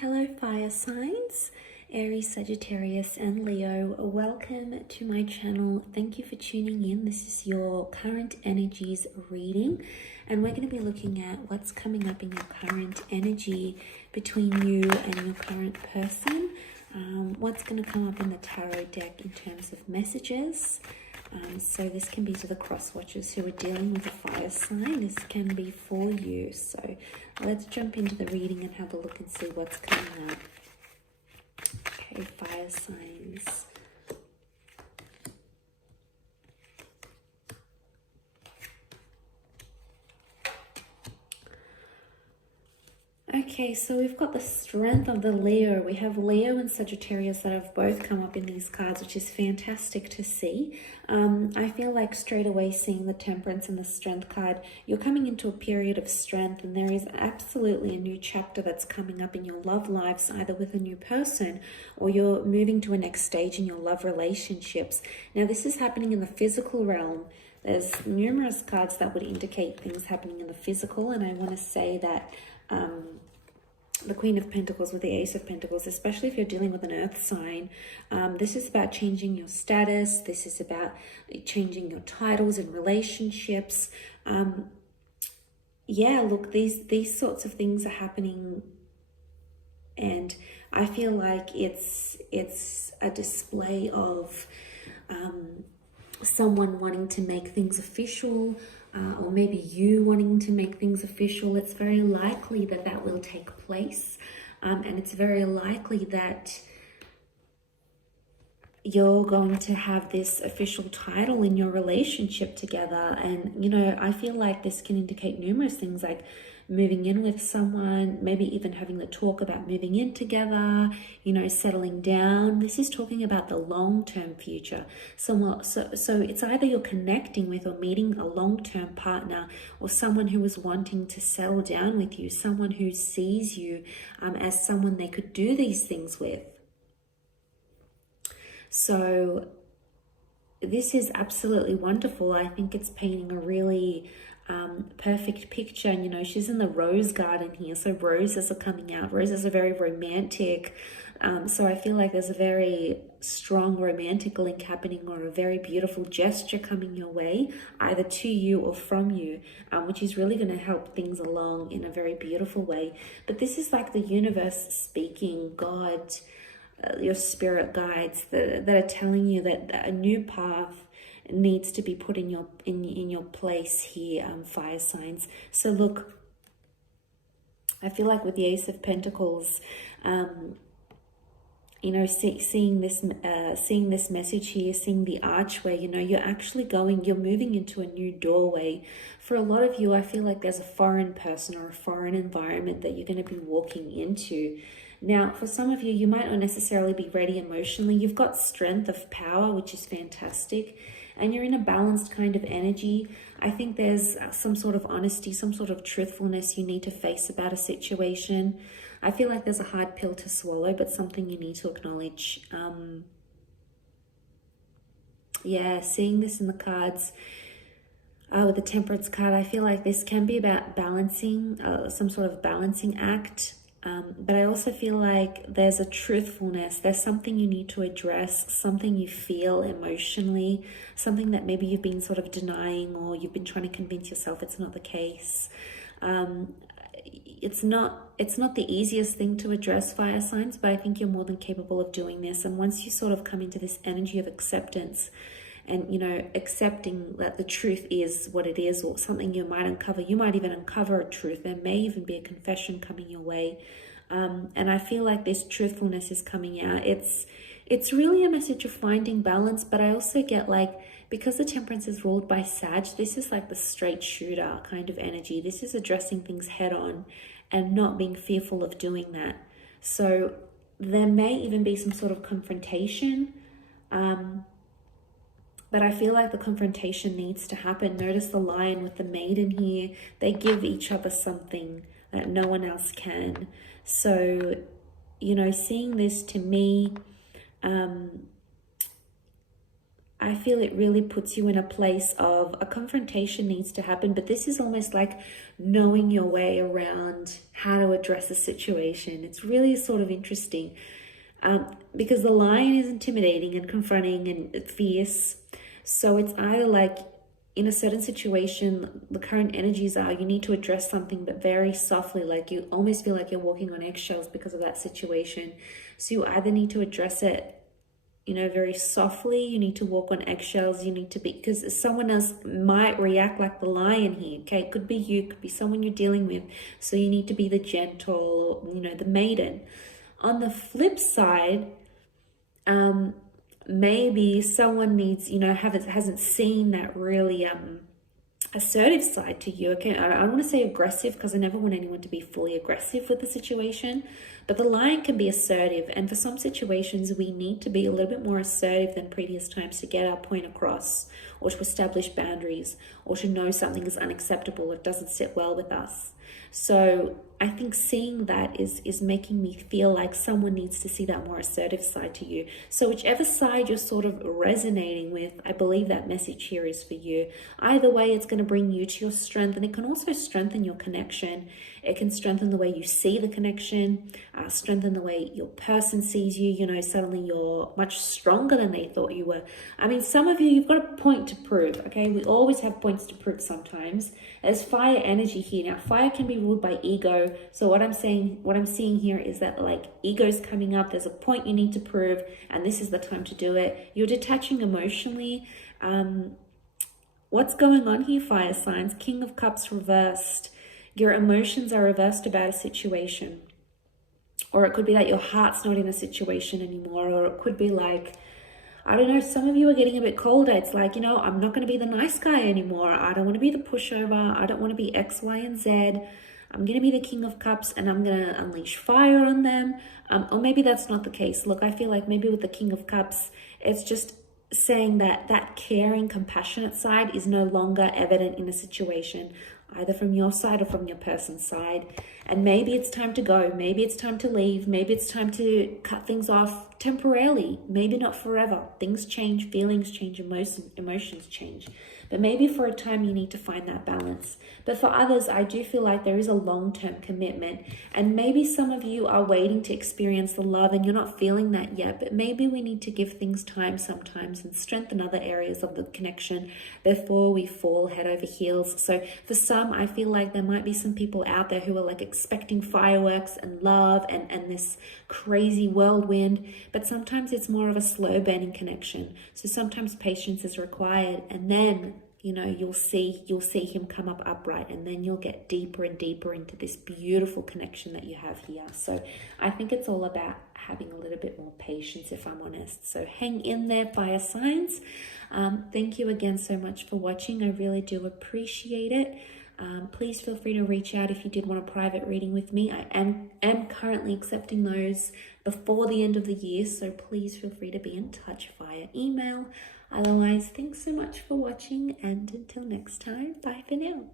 Hello fire signs, Aries, Sagittarius and Leo. Welcome to my channel. Thank you for tuning in. This is your current energies reading and we're going to be looking at what's coming up in your current energy between you and your current person. What's going to come up in the tarot deck in terms of messages. So this can be to the cross watchers who are dealing with a fire sign. This can be for you. So let's jump into the reading and have a look and see what's coming up. Okay, fire signs. Okay, so we've got the strength of the Leo. We have Leo and Sagittarius that have both come up in these cards, which is fantastic to see. I feel like straight away seeing the Temperance and the Strength card, you're coming into a period of strength and there is absolutely a new chapter that's coming up in your love lives, either with a new person or you're moving to a next stage in your love relationships. Now, this is happening in the physical realm. There's numerous cards that would indicate things happening in the physical, and I want to say that the Queen of Pentacles with the Ace of Pentacles, especially if you're dealing with an earth sign, this is about changing your status. This is about changing your titles in relationships. Yeah, look, these sorts of things are happening, and I feel like it's a display of someone wanting to make things official, or maybe you wanting to make things official. It's very likely that that will take place, and it's very likely that you're going to have this official title in your relationship together. And you know, I feel like this can indicate numerous things, like moving in with someone, maybe even having the talk about moving in together, you know, settling down. This is talking about the long-term future. So it's either you're connecting with or meeting a long-term partner, or someone who is wanting to settle down with you, someone who sees you as someone they could do these things with. So this is absolutely wonderful. I think it's painting a really perfect picture. And you know, she's in the rose garden here, so roses are coming out. Roses are very romantic, so I feel like there's a very strong romantic link happening, or a very beautiful gesture coming your way, either to you or from you, which is really going to help things along in a very beautiful way. But this is like the universe speaking, God, your spirit guides that are telling you that a new path needs to be put in your place here, fire signs. So look, I feel like with the Ace of Pentacles, you know, seeing this message here, seeing the archway, you know, you're moving into a new doorway. For a lot of you, I feel like there's a foreign person or a foreign environment that you're going to be walking into. Now, for some of you, you might not necessarily be ready emotionally. You've got strength of power, which is fantastic, and you're in a balanced kind of energy. I think there's some sort of honesty, some sort of truthfulness you need to face about a situation. I feel like there's a hard pill to swallow, but something you need to acknowledge. Yeah, seeing this in the cards, with the Temperance card, I feel like this can be about balancing, some sort of balancing act. But I also feel like there's a truthfulness. There's something you need to address, something you feel emotionally, something that maybe you've been sort of denying, or you've been trying to convince yourself it's not the case. It's not the easiest thing to address, fire signs, but I think you're more than capable of doing this. And once you sort of come into this energy of acceptance, and you know, accepting that the truth is what it is, or something you might uncover. You might even uncover a truth. There may even be a confession coming your way. And I feel like this truthfulness is coming out. It's really a message of finding balance, but I also get like, because the Temperance is ruled by Sag, this is like the straight shooter kind of energy. This is addressing things head on and not being fearful of doing that. So there may even be some sort of confrontation, but I feel like the confrontation needs to happen. Notice the Lion with the Maiden here. They give each other something that no one else can. So, you know, seeing this to me, I feel it really puts you in a place of a confrontation needs to happen, but this is almost like knowing your way around how to address a situation. It's really sort of interesting because the lion is intimidating and confronting and fierce. So it's either like in a certain situation, the current energies are you need to address something, but very softly, like you almost feel like you're walking on eggshells because of that situation. So you either need to address it, you know, very softly, you need to walk on eggshells, you need to be, because someone else might react like the lion here, okay? It could be you, it could be someone you're dealing with. So you need to be the gentle, you know, the maiden. On the flip side, maybe someone needs, you know, hasn't seen that really assertive side to you. Okay, I don't want to say aggressive because I never want anyone to be fully aggressive with the situation, but the lion can be assertive, and for some situations we need to be a little bit more assertive than previous times to get our point across, or to establish boundaries, or to know something is unacceptable, it doesn't sit well with us. So I think seeing that is making me feel like someone needs to see that more assertive side to you. So whichever side you're sort of resonating with, I believe that message here is for you. Either way, it's going to bring you to your strength, and it can also strengthen your connection. It can strengthen the way you see the connection, strengthen the way your person sees you. You know, suddenly you're much stronger than they thought you were. I mean, some of you, you've got a point to prove, okay? We always have points to prove sometimes. There's fire energy here. Now, fire can be ruled by ego. So what I'm seeing here is that like ego's coming up. There's a point you need to prove, and this is the time to do it. You're detaching emotionally. What's going on here, fire signs? King of Cups reversed. Your emotions are reversed about a situation. Or it could be that your heart's not in a situation anymore. Or it could be like, I don't know, some of you are getting a bit colder. It's like, you know, I'm not going to be the nice guy anymore. I don't want to be the pushover. I don't want to be X, Y, and Z. I'm going to be the King of Cups, and I'm going to unleash fire on them. Or maybe that's not the case. Look, I feel like maybe with the King of Cups, it's just saying that that caring, compassionate side is no longer evident in a situation, either from your side or from your person's side. And maybe it's time to go. Maybe it's time to leave. Maybe it's time to cut things off temporarily. Maybe not forever. Things change, feelings change, emotions change. But maybe for a time you need to find that balance. But for others, I do feel like there is a long-term commitment. And maybe some of you are waiting to experience the love and you're not feeling that yet. But maybe we need to give things time sometimes and strengthen other areas of the connection before we fall head over heels. So for some, I feel like there might be some people out there who are like expecting fireworks and love and this crazy whirlwind. But sometimes it's more of a slow burning connection. So sometimes patience is required, and then, you know, you'll see him come up upright, and then you'll get deeper and deeper into this beautiful connection that you have here. So I think it's all about having a little bit more patience, if I'm honest. So hang in there, fire signs. Thank you again so much for watching. I really do appreciate it. Please feel free to reach out if you did want a private reading with me. I am currently accepting those before the end of the year, so please feel free to be in touch via email. Otherwise, thanks so much for watching, and until next time, bye for now.